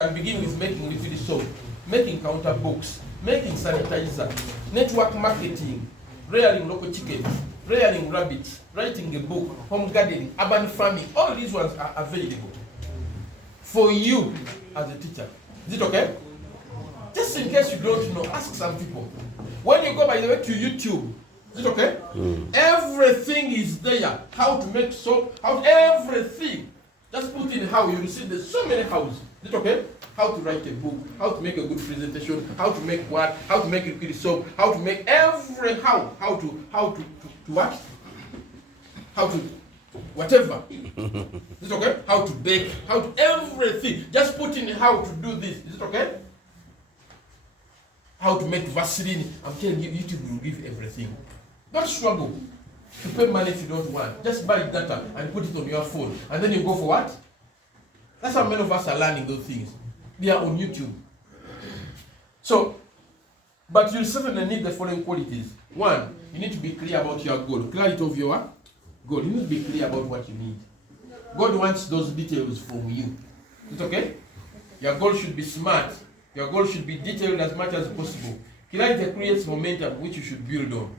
can begin with making liquid soap, making counter books, making sanitizer, network marketing, rearing local chickens, rearing rabbits, writing a book, home gardening, urban farming. All these ones are available for you as a teacher. Is it okay? Just in case you don't know, ask some people. When you go, by the way, to YouTube, is it okay? Everything is there. How to make soap, how everything. Just put in how you will see there's so many houses. Is it okay? How to write a book, how to make a good presentation, how to make what, how to make liquid soap, how to make every how to what? How to whatever. Is it okay? How to bake, how to everything. Just put in how to do this. Is it okay? How to make Vaseline. I'm telling you, YouTube will give everything. Don't struggle to pay money if you don't want. Just buy data and put it on your phone. And then you go for what? That's how many of us are learning those things. They are on YouTube. So, but you certainly need the following qualities. One, you need to be clear about your goal. Clarity of your goal. You need to be clear about what you need. God wants those details from you. Is it okay? Your goal should be smart. Your goal should be detailed as much as possible. Clarity creates momentum, which you should build on.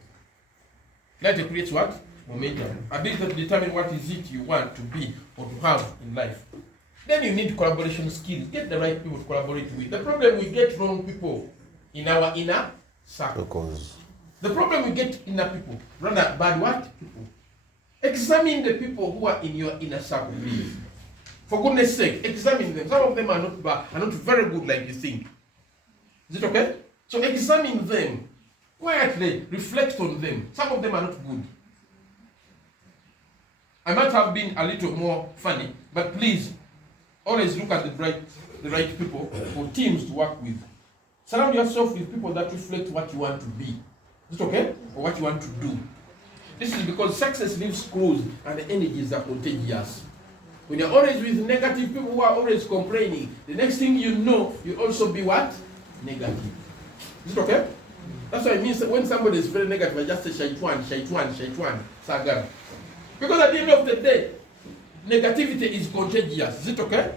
Clarity creates what? Momentum. Ability to determine what is it you want to be or to have in life. Then you need collaboration skills. Get the right people to collaborate with. The problem, we get wrong people in our inner circle. The problem, we get inner people. Rather bad what? People. Examine the people who are in your inner circle, please. For goodness sake, examine them. Some of them are not bad, are not very good like you think. Is it okay? So examine them. Quietly reflect on them. Some of them are not good. I might have been a little more funny, but please always look at the right people for teams to work with. Surround yourself with people that reflect what you want to be. Is it okay? Or what you want to do. This is because success leaves clues and the energies are contagious. When you're always with negative people who are always complaining, the next thing you know, you also be what? Negative. Is it okay? That's why it means that when somebody is very negative, I just say shaitwan, sagar. Because at the end of the day, negativity is contagious. Is it okay?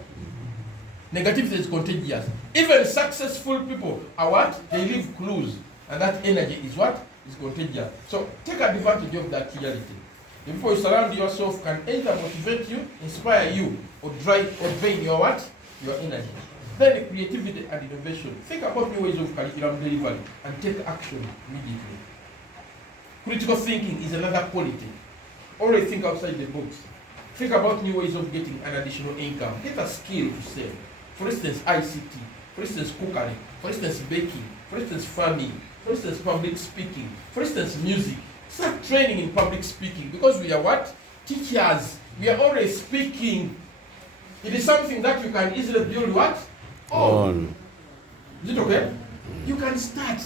Negativity is contagious. Even successful people are what? They leave clues. And that energy is what? Is contagious. So take advantage of that reality. The people you surround yourself can either motivate you, inspire you, or drain your what? Your energy. Then creativity and innovation. Think about new ways of curriculum delivery and take action immediately. Critical thinking is another quality. Always think outside the box. Think about new ways of getting an additional income. Get a skill to sell. For instance, ICT. For instance, cookery. For instance, baking. For instance, farming. For instance, public speaking. For instance, music. Start training in public speaking because we are what? Teachers. We are always speaking. It is something that you can easily build what? On. Is it okay? You can start.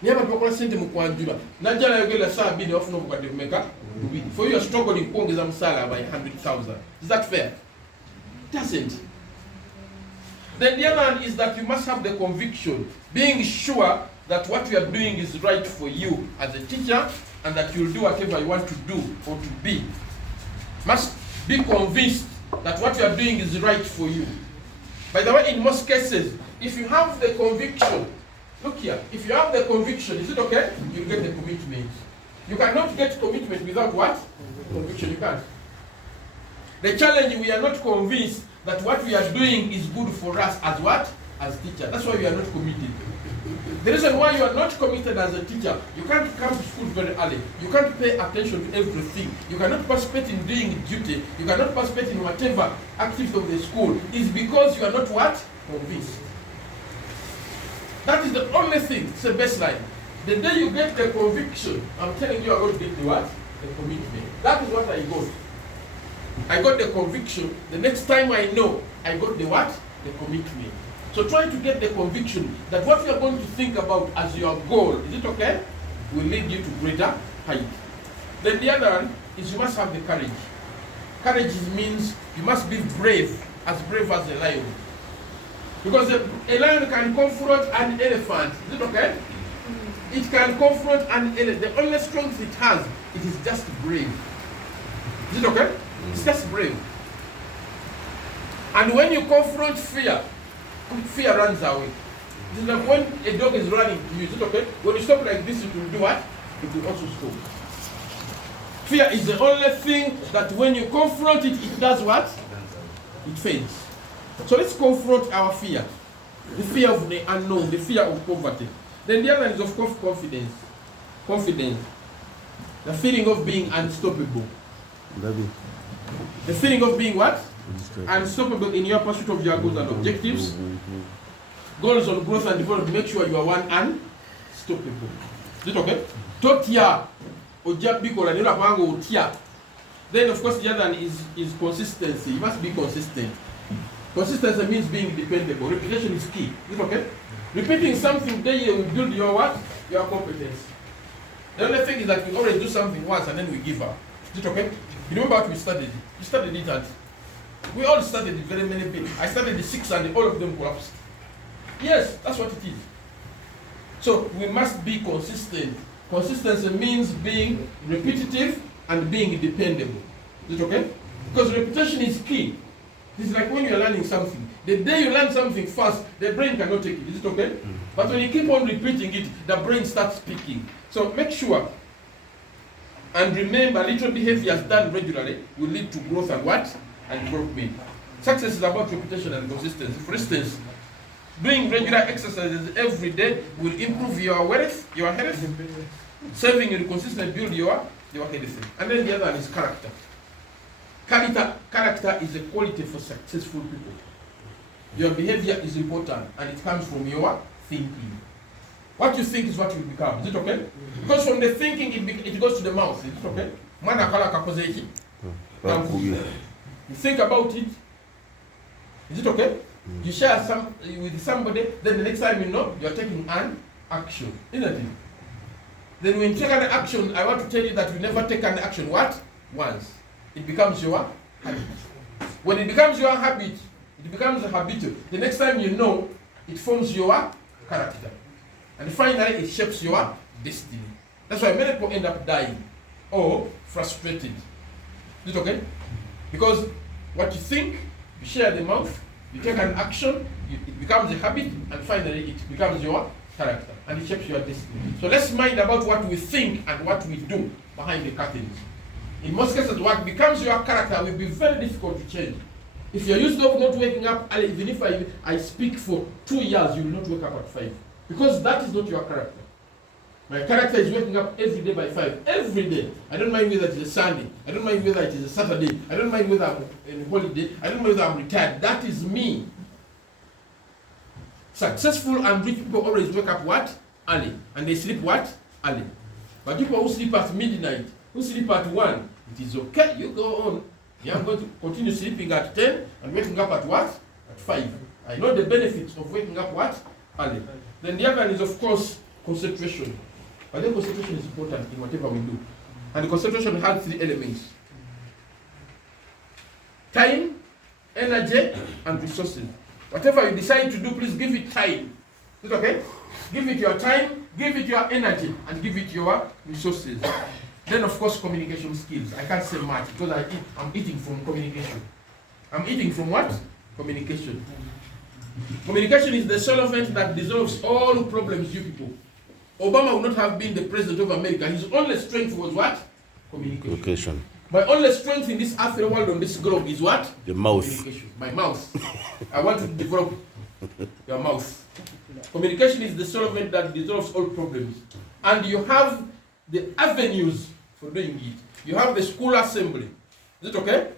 Never talk sente mukwanjura. Najala yogela saa bini ofu no bukade kumeka. For you are struggling kuongeza msala by 100,000. Is that fair? It doesn't. Then the other one is that you must have the conviction, being sure that what you are doing is right for you as a teacher and that you'll do whatever you want to do or to be. Must be convinced that what you are doing is right for you. By the way, in most cases, if you have the conviction, look here, if you have the conviction, is it okay? You get the commitment. You cannot get commitment without what? Conviction, you can't. The challenge, we are not convinced that what we are doing is good for us as what? As teacher. That's why we are not committed. The reason why you are not committed as a teacher, you can't come to school very early. You can't pay attention to everything. You cannot participate in doing duty. You cannot participate in whatever activity of the school. Is because you are not what? Convinced. That is the only thing. It's a baseline. The day you get the conviction, I'm telling you, are going to get the what? The commitment. That is what I got. I got the conviction. The next time I know, I got the what? The commitment. So try to get the conviction that what you are going to think about as your goal, is it okay? Will lead you to greater height. Then the other one is you must have the courage. Courage means you must be brave as a lion. Because a lion can confront an elephant. Is it okay? It can confront an elephant. The only strength it has, it is just brave. Is it okay? It's just brave. And when you confront fear, fear runs away. It's like when a dog is running to you, is it okay? When you stop like this, it will do what? It will also stop. Fear is the only thing that when you confront it, it does what? It fades. So let's confront our fear. The fear of the unknown, the fear of poverty. Then the other is of course confidence. Confidence. The feeling of being unstoppable. The feeling of being what? Unstoppable in your pursuit of your goals and objectives. Goals on growth and development. Make sure you are one unstoppable. Is it okay? Totia. Then of course the other one is consistency. You must be consistent. Consistency means being dependable. Repetition is key. Is it okay? Repeating something daily will build your what? Your competence. The only thing is that we always do something once and then we give up. Is it okay? You remember what we studied? We studied it at. We all studied it very many people. I studied the 6 and all of them collapsed. Yes, that's what it is. So we must be consistent. Consistency means being repetitive and being dependable. Is it okay? Because repetition is key. It's like when you're learning something. The day you learn something fast, the brain cannot take it. Is it okay? But when you keep on repeating it, the brain starts speaking. So make sure and remember, little behaviors done regularly will lead to growth and what? And development. Success is about repetition and consistency. For instance, doing regular exercises every day will improve your wealth, your health. Saving and consistent build your health. And then the other one is character. Character is a quality for successful people. Your behavior is important and it comes from your thinking. What you think is what you become. Is it okay? Because from the thinking it goes to the mouth. Is it okay? You think about it. Is it okay? You share some with somebody, then the next time you know, you're taking an action. Isn't it? Then when you take an action, I want to tell you that you never take an action. What? Once. It becomes your habit. When it becomes your habit, it becomes a habit. The next time you know, it forms your character. And finally, it shapes your destiny. That's why many people end up dying or frustrated. Is it okay? Because what you think, you share the mouth, you take an action, it becomes a habit, and finally it becomes your character. And it shapes your destiny. So let's mind about what we think and what we do behind the curtains. In most cases, what becomes your character will be very difficult to change. If you're used to not waking up early, even if I speak for 2 years, you will not wake up at 5. Because that is not your character. My character is waking up every day by 5. Every day. I don't mind whether it is a Sunday. I don't mind whether it is a Saturday. I don't mind whether I'm on holiday. I don't mind whether I'm retired. That is me. Successful and rich people always wake up what? Early. And they sleep what? Early. But people who sleep at midnight, who sleep at 1, it is okay. You go on. I'm going to continue sleeping at 10 and waking up at what? At 5. I know the benefits of waking up what? Early. Then the other one is, of course, concentration. But then concentration is important in whatever we do. And the concentration has 3 elements. Time, energy, and resources. Whatever you decide to do, please give it time. Is it okay? Give it your time, give it your energy, and give it your resources. Then, of course, communication skills. I can't say much because I'm eating from communication. I'm eating from what? Communication. Communication is the solvent that dissolves all problems you people. Obama would not have been the president of America. His only strength was what? Communication. My only strength in this earth world on this globe is what? The mouth. Communication. My mouth. I want to develop your mouth. Communication is the solvent that dissolves all problems. And you have the avenues for doing it. You have the school assembly. Is it okay?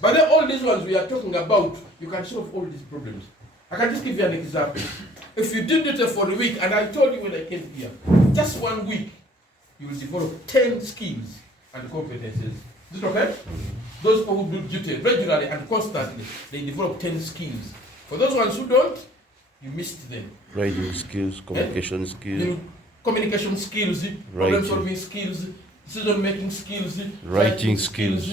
But then all these ones we are talking about, you can solve all these problems. I can just give you an example. If you did it for a week, and I told you when I came here, just 1 week, you will develop 10 skills and competences. Is it okay? Those people who do duty regularly and constantly, they develop 10 skills. For those ones who don't, you missed them. Writing skills, communication skills. Communication skills, problem solving skills, decision making skills, writing skills.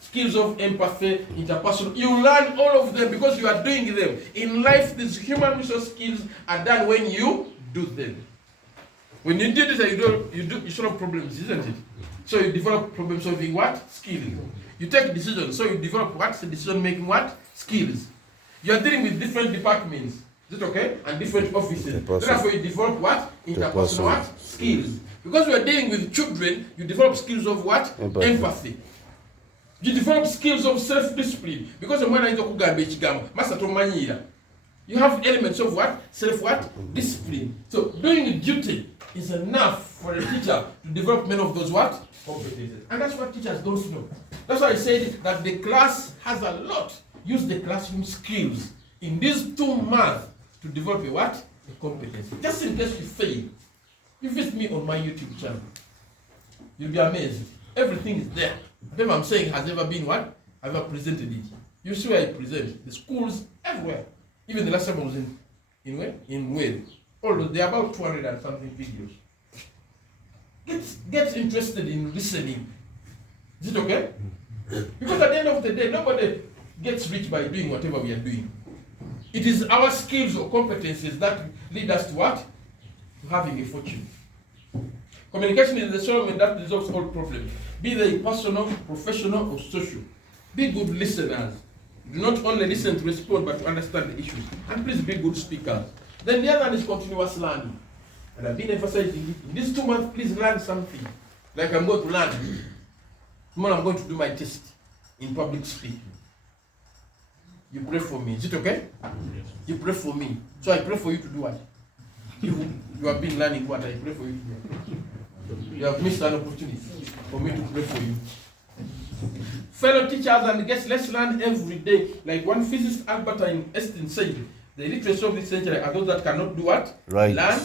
Skills of empathy, interpersonal. You learn all of them because you are doing them. In life, these human resource skills are done when you do them. When you do it, you solve problems, isn't it? So you develop problem solving what? Skills. You take decisions, so you develop what? Decision making what? Skills. You are dealing with different departments. Is it okay? And different offices. Interpersonal. Therefore, you develop what? Interpersonal Interpersonal. what? Skills. Because we are dealing with children, you develop skills of what? Empathy. Empathy. You develop skills of self-discipline. Because the man is master tomanyira. You have elements of what? Self what? Discipline. So doing duty is enough for a teacher to develop many of those what? Competences. And that's what teachers don't know. That's why I said that the class has a lot. Use the classroom skills in these 2 months to develop a what? A competence. Just in case you fail, you visit me on my YouTube channel. You'll be amazed. Everything is there. Whatever I'm saying has ever been what? I've ever presented it. You see where I present. The schools everywhere. Even the last time I was in where? In Wales. Although there are about 200 and something videos. Get interested in listening. Is it okay? Because at the end of the day, nobody gets rich by doing whatever we are doing. It is our skills or competencies that lead us to what? To having a fortune. Communication is the solution that resolves all problems. Be they personal, professional, or social. Be good listeners. Do not only listen to respond, but to understand the issues. And please be good speakers. Then the other one is continuous learning. And I've been emphasizing it. In these 2 months, please learn something. Like I'm going to learn. Tomorrow I'm going to do my test in public speaking. You pray for me. Is it okay? Yes. You pray for me. So I pray for you to do what? You have been learning what I pray for you to do. You have missed an opportunity for me to pray for you. Fellow teachers and guests, let's learn every day. Like one physicist, Albert Einstein, said, the literacy of this century are those that cannot do what? Right. Learn,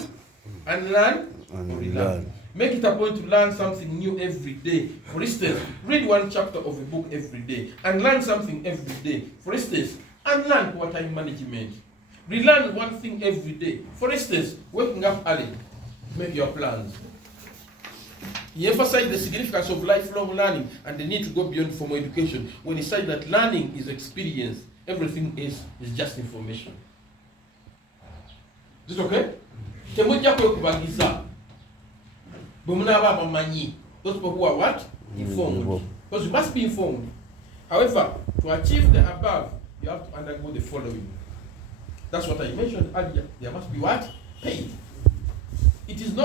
unlearn, And or relearn. relearn. Make it a point to learn something new every day. For instance, read 1 chapter of a book every day and learn something every day. For instance, unlearn poor time management. Relearn one thing every day. For instance, waking up early. Make your plans. He emphasized the significance of lifelong learning and the need to go beyond formal education when he said that learning is experience, everything is just information. Is it okay? Those people who are what? Informed. Because you must be informed. However, to achieve the above, you have to undergo the following. That's what I mentioned earlier. There must be what? Paid. It is not